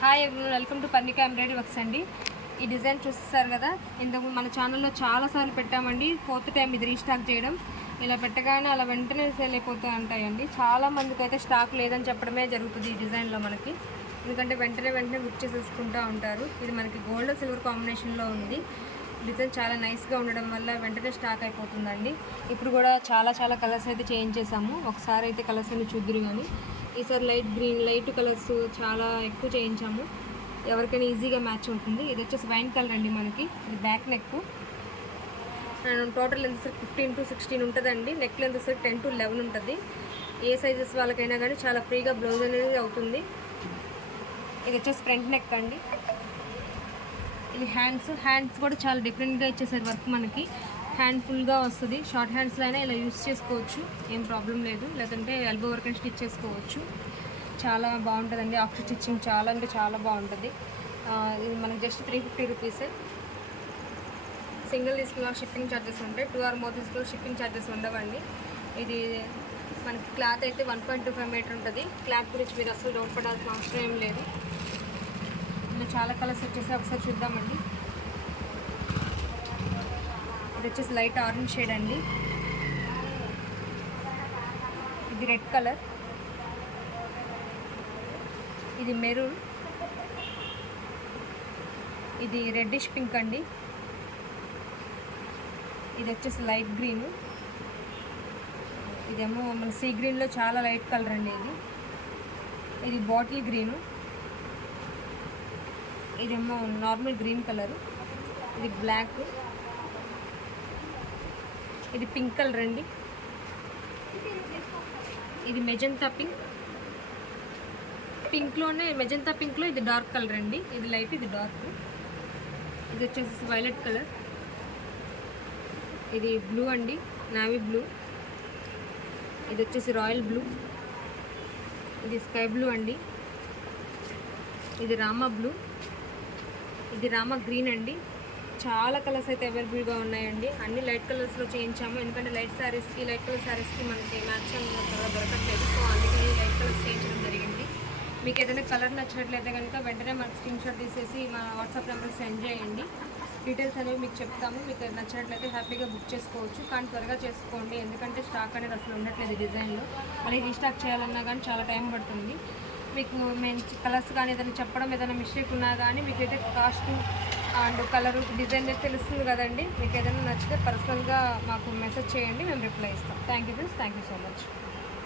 Hi everyone, welcome to Parnika embroidery works అండి. ఈ design చూస్తారు కదా, ఇంతకు మన ఛానల్లో చాలాసార్లు పెట్టామండి. 4th టైం ఇది రీస్టాక్ చేయడం. ఇలా పెట్టగానే అలా వెంటనే సేల్ అయిపోతూ ఉంటాయండి. చాలామందికి అయితే స్టాక్ లేదని చెప్పడమే జరుగుతుంది ఈ డిజైన్లో మనకి. ఎందుకంటే వెంటనే బుక్ చేసేసుకుంటూ ఉంటారు. ఇది మనకి గోల్డ్ సిల్వర్ కాంబినేషన్లో ఉంది. డిజైన్ చాలా నైస్గా ఉండడం వల్ల వెంటనే స్టాక్ అయిపోతుందండి. ఇప్పుడు కూడా చాలా కలర్స్ అయితే చేంజ్ చేసాము. ఒకసారి అయితే కలర్స్ అన్ని చూద్దురు కానీ ఈసారి లైట్ గ్రీన్, లైట్ కలర్స్ చాలా ఎక్కువ చేయించాము. ఎవరికైనా ఈజీగా మ్యాచ్ అవుతుంది. ఇది వచ్చేసి వైన్ కలర్ అండి. మనకి ఇది back neck. Total length 15 to 16 ఉంటుందండి. నెక్ లెంత్ 10 to 11 ఉంటుంది. ఏ సైజెస్ వాళ్ళకైనా కానీ చాలా ఫ్రీగా బ్లౌజ్ అనేది అవుతుంది. ఇది వచ్చేసి ఫ్రంట్ నెక్ అండి. ఇది హ్యాండ్స్ కూడా చాలా డిఫరెంట్గా ఇచ్చేసారు వర్క్. మనకి హ్యాండ్ ఫుల్గా వస్తుంది. షార్ట్ హ్యాండ్స్లో అయినా ఇలా యూస్ చేసుకోవచ్చు, ఏం ప్రాబ్లం లేదు. లేదంటే ఎల్బో వర్క్ అని స్టిచ్ చేసుకోవచ్చు. చాలా బాగుంటుందండి. ఆఫ్టర్ స్టిచ్చింగ్ చాలా అంటే చాలా బాగుంటుంది. ఇది మనకి జస్ట్ 350 రూపీసే. సింగిల్ తీసుకున్న షిప్పింగ్ ఛార్జెస్ ఉంటాయి. 2 or more తీసుకున్న షిప్పింగ్ ఛార్జెస్ ఉండవండి. ఇది మనకి క్లాత్ అయితే 1.25 మీటర్ ఉంటుంది. క్లాత్ గురించి మీరు అసలు డౌట్ పడాల్సిన అవసరం ఏం లేదు. ఇలా చాలా కలర్స్ వచ్చేసి ఒకసారి చూద్దామండి. ఇది వచ్చేసి లైట్ ఆరెంజ్ షేడ్ అండి. ఇది రెడ్ కలర్. ఇది మెరూన్. ఇది రెడ్డిష్ పింక్ అండి. ఇది వచ్చేసి లైట్ గ్రీన్. ఇదేమో మన సీ గ్రీన్లో చాలా లైట్ కలర్ అండి. ఇది బాటిల్ గ్రీను. ఇదేమో నార్మల్ గ్రీన్ కలర్. ఇది బ్లాక్. ఇది పింక్ కలర్ అండి. ఇది మెజంతా పింక్. మెజంతా పింక్లో ఇది డార్క్ కలర్ అండి. ఇది లైట్, ఇది డార్క్. ఇది వచ్చేసి వైలెట్ కలర్. ఇది బ్లూ అండి, నావీ బ్లూ. ఇది వచ్చేసి రాయల్ బ్లూ. ఇది స్కై బ్లూ అండి. ఇది రామా బ్లూ. ఇది రామా గ్రీన్ అండి. చాలా కలర్స్ అయితే అవైలబుల్గా ఉన్నాయండి. అన్ని లైట్ కలర్స్లో చేయించాము. ఎందుకంటే లైట్ కలర్ శారీస్కి మనకి మ్యాచ్ త్వరగా దొరకట్లేదు. సో అందుకని లైట్ కలర్స్ చేయించడం జరిగింది. మీకు ఏదైనా కలర్ నచ్చినట్లయితే కనుక వెంటనే మనకి స్క్రీన్ షాట్ తీసేసి మా వాట్సాప్ నెంబర్ సెండ్ చేయండి. డీటెయిల్స్ అనేవి మీకు చెప్తాము. మీకు నచ్చినట్లయితే హ్యాపీగా బుక్ చేసుకోవచ్చు. కానీ త్వరగా చేసుకోండి, ఎందుకంటే స్టాక్ అనేది అసలు ఉండట్లేదు డిజైన్లో. మళ్ళీ రీస్టాక్ చేయాలన్నా కానీ చాలా టైం పడుతుంది. మీకు మేము కలర్స్ కానీ ఏదైనా చెప్పడం, ఏదైనా మిస్టేక్ ఉన్నా కానీ మీకు అయితే కాస్ట్ అండ్ కలరు డిజైన్ అయితే తెలుస్తుంది కదండి. మీకు ఏదైనా నచ్చితే పర్సనల్గా మాకు మెసేజ్ చేయండి, మేము రిప్లై ఇస్తాం. Thank you friends, thank you so much.